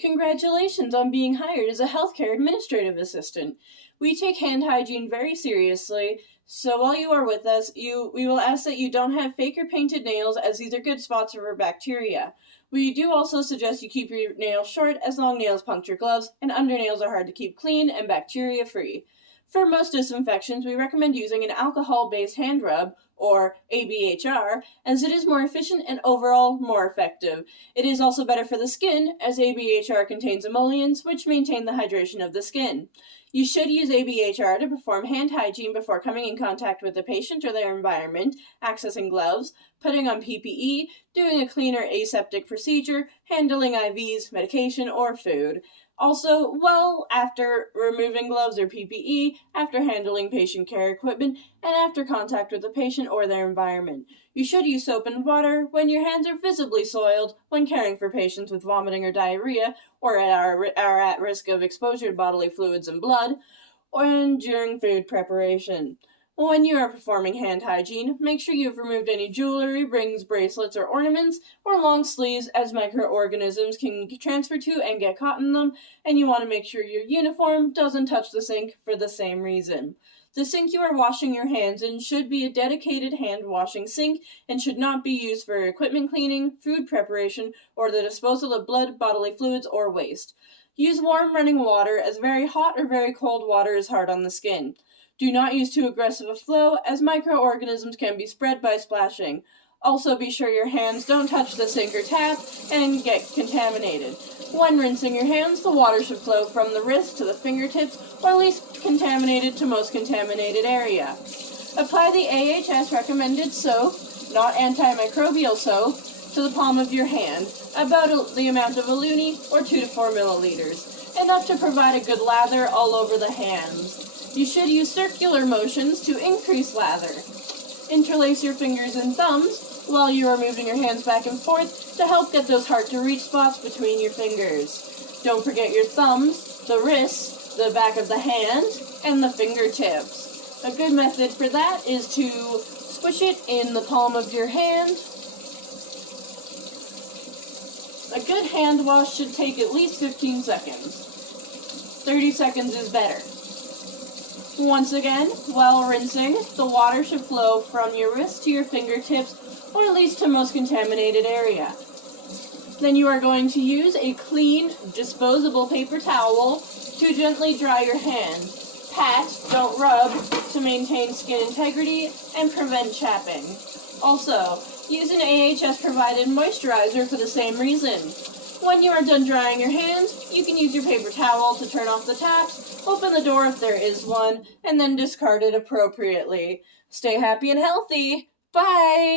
Congratulations on being hired as a healthcare administrative assistant. We take hand hygiene very seriously, so while you are with us, we will ask that you don't have fake or painted nails, as these are good spots for bacteria. We do also suggest you keep your nails short, as long nails puncture gloves, and undernails are hard to keep clean and bacteria-free. For most disinfections, we recommend using an alcohol-based hand rub, or ABHR, as it is more efficient and overall more effective. It is also better for the skin, as ABHR contains emollients, which maintain the hydration of the skin. You should use ABHR to perform hand hygiene before coming in contact with the patient or their environment, accessing gloves, putting on PPE, doing a clean or aseptic procedure, handling IVs, medication, or food. Also, after removing gloves or PPE, after handling patient care equipment, and after contact with the patient or their environment. You should use soap and water when your hands are visibly soiled, when caring for patients with vomiting or diarrhea, or are at risk of exposure to bodily fluids and blood, or during food preparation. When you are performing hand hygiene, make sure you have removed any jewelry, rings, bracelets, or ornaments, or long sleeves, as microorganisms can transfer to and get caught in them, and you want to make sure your uniform doesn't touch the sink for the same reason. The sink you are washing your hands in should be a dedicated hand washing sink and should not be used for equipment cleaning, food preparation, or the disposal of blood, bodily fluids, or waste. Use warm running water, as very hot or very cold water is hard on the skin. Do not use too aggressive a flow, as microorganisms can be spread by splashing. Also, be sure your hands don't touch the sink or tap and get contaminated. When rinsing your hands, the water should flow from the wrist to the fingertips, or least contaminated to most contaminated area. Apply the AHS recommended soap, not antimicrobial soap, to the palm of your hand, about the amount of a loonie, or 2 to 4 milliliters, enough to provide a good lather all over the hands. You should use circular motions to increase lather. Interlace your fingers and thumbs while you are moving your hands back and forth to help get those hard-to-reach spots between your fingers. Don't forget your thumbs, the wrists, the back of the hand, and the fingertips. A good method for that is to squish it in the palm of your hand. A good hand wash should take at least 15 seconds. 30 seconds is better. Once again, while rinsing, the water should flow from your wrist to your fingertips, or at least to most contaminated area. Then you are going to use a clean, disposable paper towel to gently dry your hand. Pat, don't rub, to maintain skin integrity and prevent chapping. Also, use an AHS-provided moisturizer for the same reason. When you are done drying your hands, you can use your paper towel to turn off the taps, open the door if there is one, and then discard it appropriately. Stay happy and healthy. Bye!